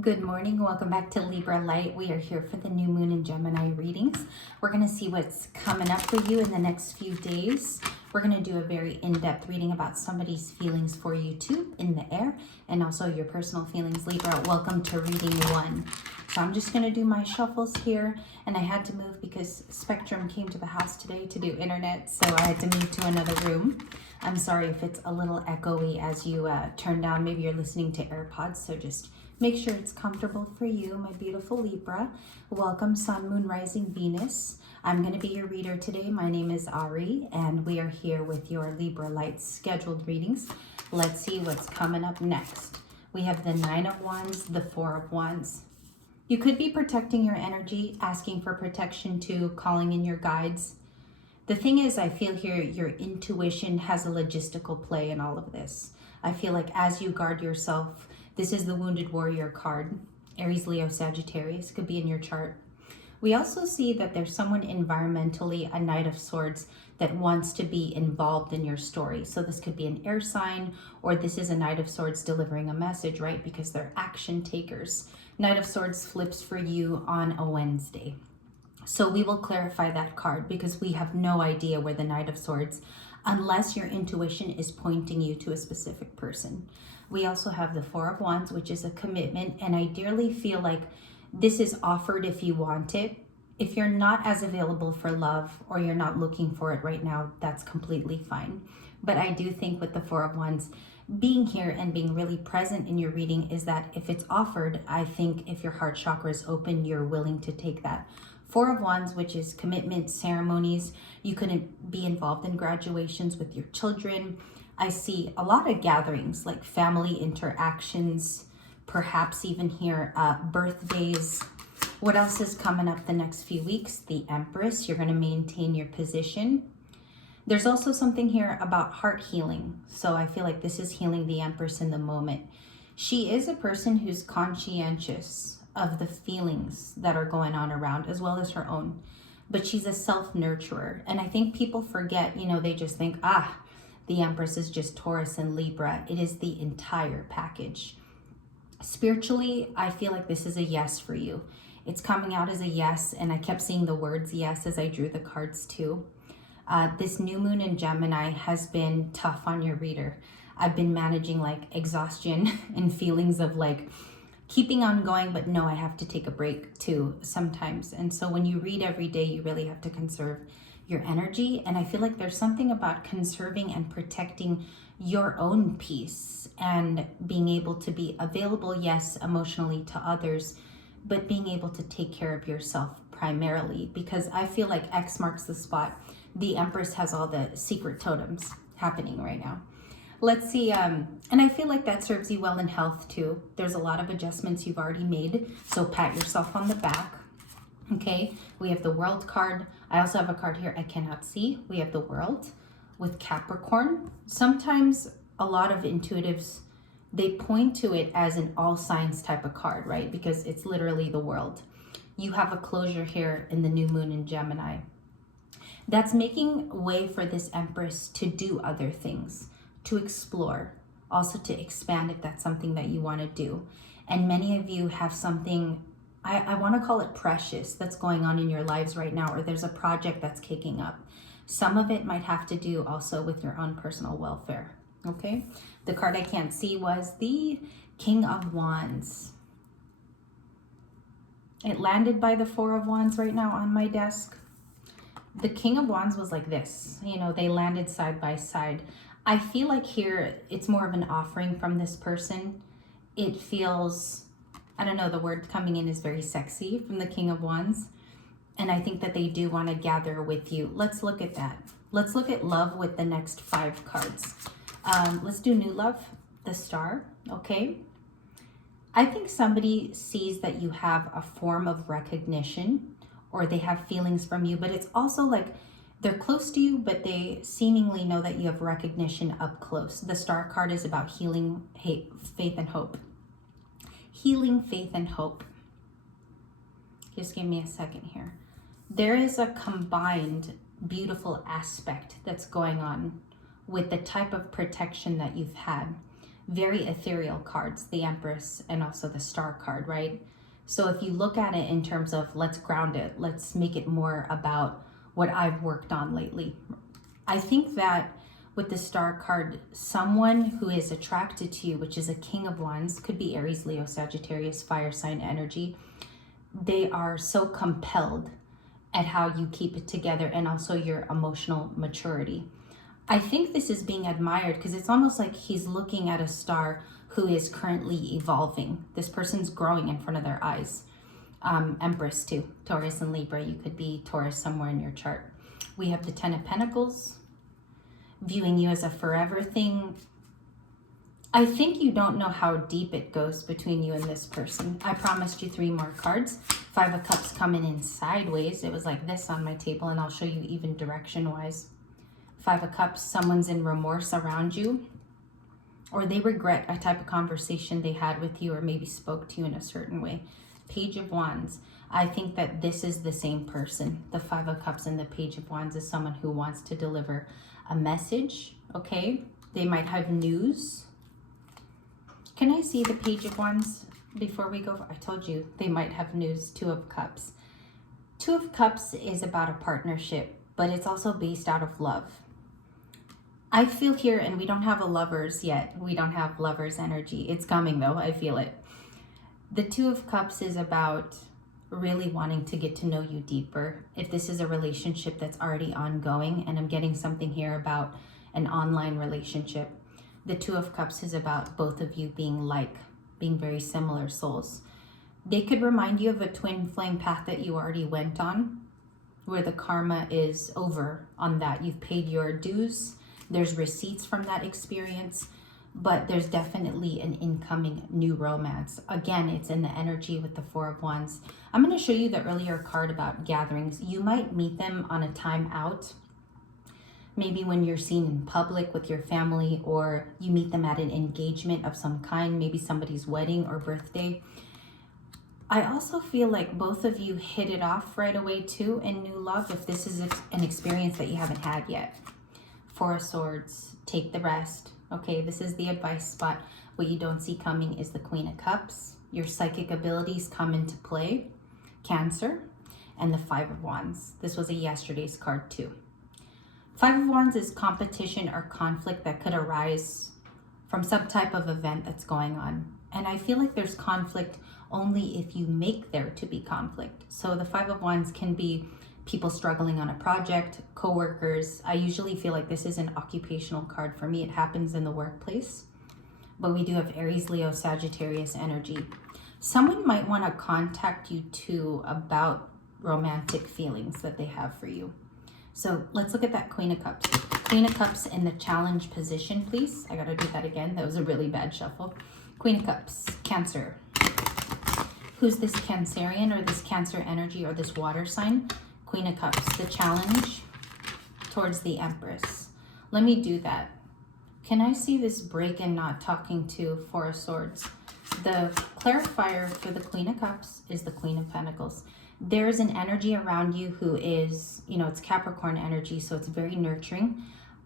Good morning. Welcome back to Libra Light. We are here for the new moon and Gemini readings. We're going to see what's coming up for you in the next few days. We're going to do a very in-depth reading about somebody's feelings for you too in the air, and also your personal feelings. Libra, welcome to reading one. So I'm just going to do my shuffles here, and I had to move because Spectrum came to the house today to do internet, so I had to move to another room. I'm sorry if it's a little echoey as you turn down. Maybe you're listening to AirPods, so just make sure it's comfortable for you, my beautiful Libra. Welcome, Sun, Moon, Rising, Venus. I'm going to be your reader today. My name is Ari, and we are here with your Libra Light scheduled readings. Let's see what's coming up next. We have the Nine of Wands, the Four of Wands. You could be protecting your energy, asking for protection too, calling in your guides. The thing is, I feel here your intuition has a logistical play in all of this. I feel like as you guard yourself, this is the Wounded Warrior card. Aries, Leo, Sagittarius could be in your chart. We also see that there's someone environmentally, a Knight of Swords, that wants to be involved in your story. So this could be an air sign, or this is a Knight of Swords delivering a message, right? Because they're action takers. Knight of Swords flips for you on a Wednesday. So we will clarify that card because we have no idea where the Knight of Swords, unless your intuition is pointing you to a specific person. We also have the Four of Wands, which is a commitment, and I dearly feel like this is offered if you want it. If you're not as available for love or you're not looking for it right now, that's completely fine. But I do think with the Four of Wands, being here and being really present in your reading is that if it's offered, I think if your heart chakra is open, you're willing to take that. Four of Wands, which is commitment, ceremonies. You couldn't be involved in graduations with your children. I see a lot of gatherings, like family interactions, perhaps even here, birthdays. What else is coming up the next few weeks? The Empress, you're going to maintain your position. There's also something here about heart healing. So I feel like this is healing the Empress in the moment. She is a person who's conscientious of the feelings that are going on around, as well as her own. But she's a self-nurturer. And I think people forget, they just think, the Empress is just Taurus and Libra. It is the entire package. Spiritually, I feel like this is a yes for you. It's coming out as a yes, and I kept seeing the words yes as I drew the cards too. This new moon in Gemini has been tough on your reader. I've been managing like exhaustion and feelings of like keeping on going, but no, I have to take a break too sometimes. And so when you read every day, you really have to conserve your energy. And I feel like there's something about conserving and protecting your own peace and being able to be available, yes, emotionally to others, but being able to take care of yourself primarily, because I feel like X marks the spot. The Empress has all the secret totems happening right now. Let's see, and I feel like that serves you well in health too. There's a lot of adjustments you've already made, so pat yourself on the back. Okay, we have the World card. I also have a card here I cannot see. We have the World with Capricorn. Sometimes a lot of intuitives, they point to it as an all signs type of card, right? Because it's literally the World. You have a closure here in the new moon in Gemini. That's making way for this Empress to do other things, to explore, also to expand if that's something that you want to do. And many of you have something, I want to call it precious, that's going on in your lives right now, or there's a project that's kicking up. Some of it might have to do also with your own personal welfare, okay? The card I can't see was the King of Wands. It landed by the Four of Wands right now on my desk. The King of Wands was like this, they landed side by side. I feel like here it's more of an offering from this person. It feels, I don't know, the word coming in is very sexy from the King of Wands. And I think that they do want to gather with you. Let's look at that. Let's look at love with the next 5 cards. Let's do new love, the Star, okay? I think somebody sees that you have a form of recognition, or they have feelings from you, but it's also like they're close to you, but they seemingly know that you have recognition up close. The Star card is about healing, faith, and hope. Healing, faith, and hope. Just give me a second here. There is a combined beautiful aspect that's going on with the type of protection that you've had. very ethereal cards, the Empress and also the Star card, right? So if you look at it in terms of let's ground it, let's make it more about what I've worked on lately. I think that with the Star card, someone who is attracted to you, which is a King of Wands, could be Aries, Leo, Sagittarius, fire sign energy. They are so compelled at how you keep it together and also your emotional maturity. I think this is being admired because it's almost like he's looking at a star who is currently evolving. This person's growing in front of their eyes. Empress too, Taurus and Libra. You could be Taurus somewhere in your chart. We have the Ten of Pentacles, viewing you as a forever thing. I think you don't know how deep it goes between you and this person. I promised you 3 more cards. 5 of Cups coming in sideways. It was like this on my table, and I'll show you even direction-wise. 5 of Cups, someone's in remorse around you, or they regret a type of conversation they had with you or maybe spoke to you in a certain way. Page of Wands. I think that this is the same person. The 5 of Cups and the Page of Wands is someone who wants to deliver a message, okay? They might have news. Can I see the Page of Wands before we go? I told you they might have news. 2 of Cups. 2 of Cups is about a partnership, but it's also based out of love. I feel here, and we don't have a lovers yet. We don't have lovers energy. It's coming though, I feel it. The 2 of Cups is about really wanting to get to know you deeper. If this is a relationship that's already ongoing, and I'm getting something here about an online relationship, the 2 of Cups is about both of you being very similar souls. They could remind you of a twin flame path that you already went on, where the karma is over on that. You've paid your dues. There's receipts from that experience, but there's definitely an incoming new romance. Again, it's in the energy with the 4 of Wands. I'm going to show you the earlier card about gatherings. You might meet them on a time out, maybe when you're seen in public with your family, or you meet them at an engagement of some kind, maybe somebody's wedding or birthday. I also feel like both of you hit it off right away too in new love, if this is an experience that you haven't had yet. 4 of Swords, take the rest. Okay, this is the advice spot. What you don't see coming is the Queen of Cups. Your psychic abilities come into play. Cancer. And the 5 of Wands. This was a yesterday's card too. 5 of Wands is competition or conflict that could arise from some type of event that's going on. And I feel like there's conflict only if you make there to be conflict. So the 5 of Wands can be people struggling on a project, co-workers. I usually feel like this is an occupational card for me. It happens in the workplace. But we do have Aries, Leo, Sagittarius energy. Someone might want to contact you too about romantic feelings that they have for you. So let's look at that Queen of Cups. Queen of Cups in the challenge position, please. I gotta do that again. That was a really bad shuffle. Queen of Cups, Cancer. Who's this Cancerian or this Cancer energy or this water sign? Queen of Cups, the challenge towards the Empress. Let me do that. Can I see this break and not talking to 4 of Swords? The clarifier for the Queen of Cups is the Queen of Pentacles. There's an energy around you who is, it's Capricorn energy, so it's very nurturing.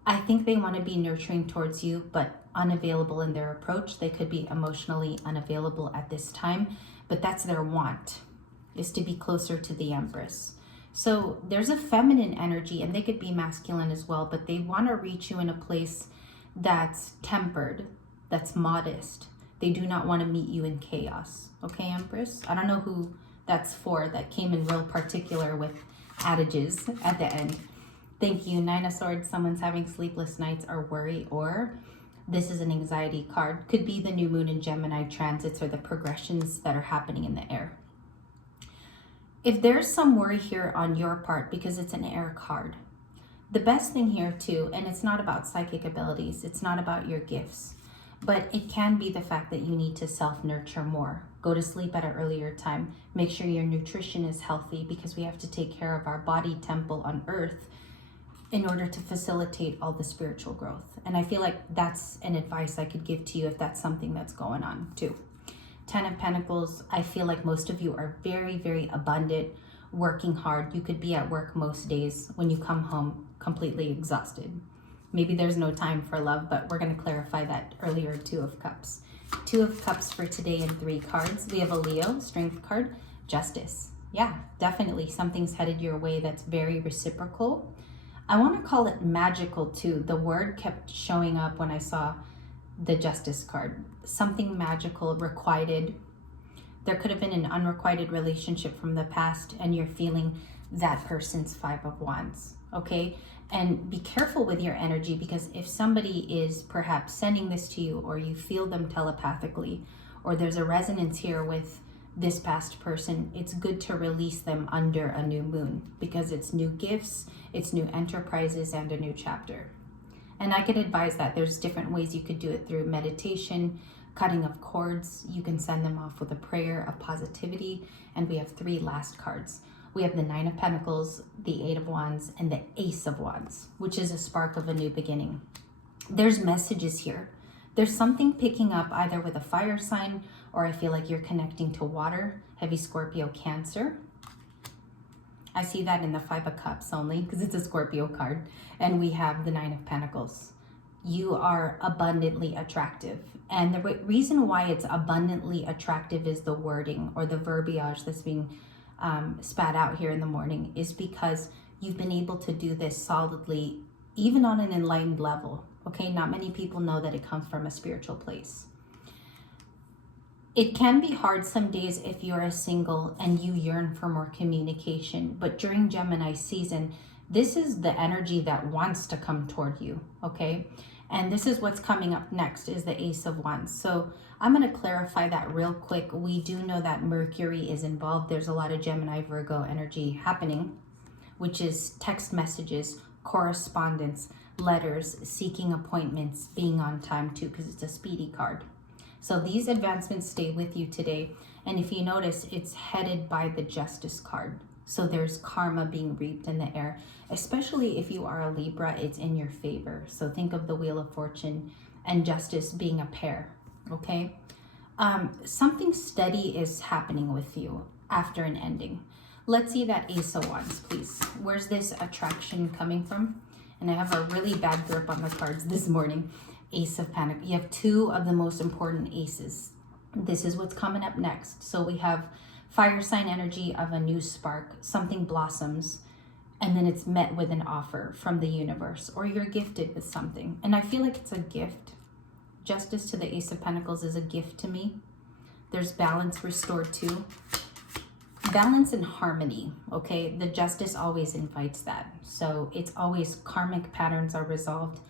I think they want to be nurturing towards you, but unavailable in their approach. They could be emotionally unavailable at this time, but that's their want, is to be closer to the Empress. So there's a feminine energy, and they could be masculine as well, but they want to reach you in a place that's tempered, that's modest. They do not want to meet you in chaos. Okay, Empress? I don't know who that's for. That came in real particular with adages at the end. Thank you. 9 of Swords, someone's having sleepless nights or worry, or this is an anxiety card. Could be the new moon in Gemini transits or the progressions that are happening in the air. If there's some worry here on your part because it's an air card, the best thing here too, and it's not about psychic abilities, it's not about your gifts, but it can be the fact that you need to self-nurture more. Go to sleep at an earlier time. Make sure your nutrition is healthy, because we have to take care of our body temple on earth in order to facilitate all the spiritual growth. And I feel like that's an advice I could give to you if that's something that's going on too. 10 of Pentacles, I feel like most of you are very, very abundant, working hard. You could be at work most days when you come home completely exhausted. Maybe there's no time for love, but we're going to clarify that earlier. Two of Cups. Two of Cups for today and 3 cards. We have a Leo, Strength card, Justice. Yeah, definitely something's headed your way that's very reciprocal. I want to call it magical too. The word kept showing up when I saw the Justice card. Something magical, requited. There could have been an unrequited relationship from the past and you're feeling that person's 5 of Wands, okay? And be careful with your energy, because if somebody is perhaps sending this to you, or you feel them telepathically, or there's a resonance here with this past person, it's good to release them under a new moon, because it's new gifts, it's new enterprises, and a new chapter. And I could advise that there's different ways you could do it, through meditation, cutting of cords. You can send them off with a prayer of positivity. And we have 3 last cards. We have the 9 of Pentacles, the 8 of Wands, and the Ace of Wands, which is a spark of a new beginning. There's messages here. There's something picking up either with a fire sign, or I feel like you're connecting to water, heavy Scorpio, Cancer. I see that in the 5 of Cups only because it's a Scorpio card. And we have the 9 of Pentacles. You are abundantly attractive. And the reason why it's abundantly attractive is the wording or the verbiage that's being spat out here in the morning, is because you've been able to do this solidly, even on an enlightened level. Okay, not many people know that it comes from a spiritual place. It can be hard some days if you're a single and you yearn for more communication, but during Gemini season, this is the energy that wants to come toward you, okay? And this is what's coming up next, is the Ace of Wands. So I'm going to clarify that real quick. We do know that Mercury is involved. There's a lot of Gemini, Virgo energy happening, which is text messages, correspondence, letters, seeking appointments, being on time too, because it's a speedy card. So these advancements stay with you today. And if you notice, it's headed by the Justice card. So there's karma being reaped in the air, especially if you are a Libra, it's in your favor. So think of the Wheel of Fortune and Justice being a pair, okay? Something steady is happening with you after an ending. Let's see that Ace of Wands, please. Where's this attraction coming from? And I have a really bad grip on the cards this morning. Ace of Pentacles. You have 2 of the most important aces. This is what's coming up next. So we have fire sign energy of a new spark, something blossoms, and then it's met with an offer from the universe, or you're gifted with something. And I feel like it's a gift. Justice to the Ace of Pentacles is a gift to me. There's balance restored too. Balance and harmony, okay? The Justice always invites that. So it's always karmic patterns are resolved.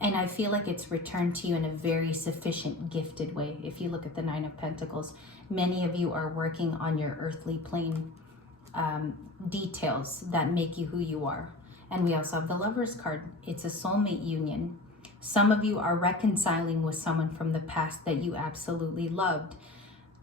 And I feel like it's returned to you in a very sufficient, gifted way. If you look at the 9 of Pentacles, many of you are working on your earthly plane details that make you who you are. And we also have the Lovers card. It's a soulmate union. Some of you are reconciling with someone from the past that you absolutely loved.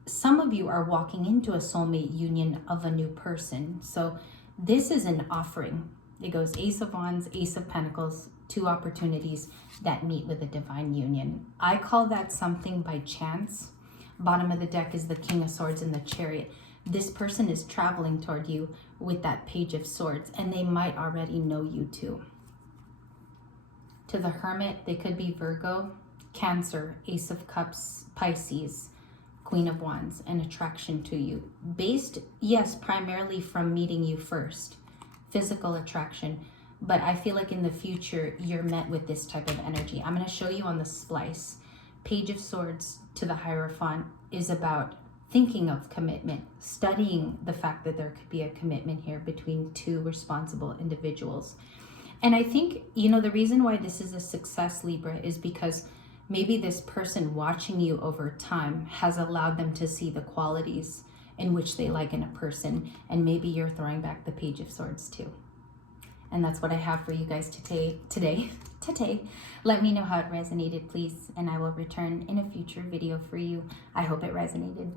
Some of you are walking into a soulmate union of a new person. So this is an offering. It goes Ace of Wands, Ace of Pentacles, 2 opportunities that meet with a divine union. I call that something by chance. Bottom of the deck is the King of Swords and the Chariot. This person is traveling toward you with that Page of Swords, and they might already know you too. To the Hermit, they could be Virgo, Cancer, Ace of Cups, Pisces, Queen of Wands, and attraction to you. Based, yes, primarily from meeting you first. Physical attraction. But I feel like in the future, you're met with this type of energy. I'm going to show you on the splice. Page of Swords to the Hierophant is about thinking of commitment, studying the fact that there could be a commitment here between 2 responsible individuals. And I think, you know, the reason why this is a success, Libra, is because maybe this person watching you over time has allowed them to see the qualities in which they like in a person. And maybe you're throwing back the Page of Swords too. And that's what I have for you guys today. Let me know how it resonated, please, and I will return in a future video for you. I hope it resonated.